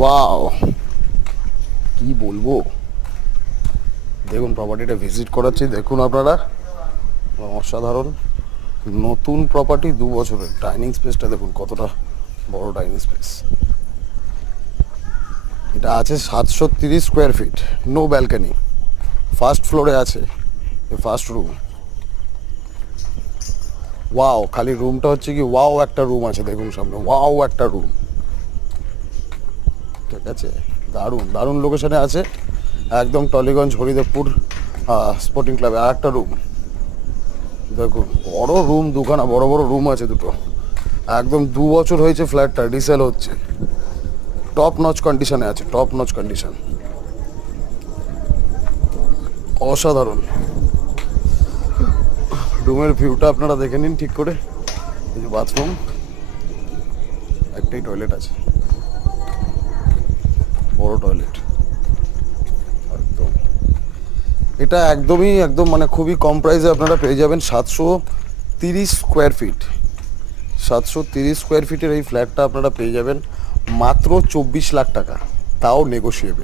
Wow, কি বলবো, দেখুন প্রপার্টিটা ভিজিট করাচ্ছি, দেখুন আপনারা, অসাধারণ। নতুন প্রপার্টি, 2 বছরের। ডাইনিং স্পেসটা দেখুন কতটা বড় ডাইনিং স্পেস। এটা আছে 730 square feet, no balcony, first ফ্লোরে আছে, ফার্স্ট রুম। ওয়াও, খালি রুমটা হচ্ছে কি ওয়াও, একটা রুম আছে দেখুন সামনে, ওয়াও একটা রুম, ঠিক আছে। দারুণ দারুণ লোকেশনে আছে, একদম টলিগঞ্জ হরিদেবপুর স্পোর্টিং ক্লাবে। আর একটা রুম দেখুন, বড় রুম, দুখানা বড় বড় রুম আছে দুটো। একদম 2 বছর হয়েছে ফ্ল্যাটটা, রিসেল হচ্ছে, টপ নচ কন্ডিশনে আছে, টপ নচ কন্ডিশন, অসাধারণ। রুমের ভিউটা আপনারা দেখে নিন ঠিক করে। এই যে বাথরুম, একটাই টয়লেট আছে, বড় টয়লেট একদম। এটা একদমই একদম মানে খুবই কম প্রাইসে আপনারা পেয়ে যাবেন। 730 স্কোয়ার ফিট, 730 স্কোয়ার ফিটের এই ফ্ল্যাটটা আপনারা পেয়ে যাবেন মাত্র 24 লাখ টাকা, তাও নেগোশিয়েবল।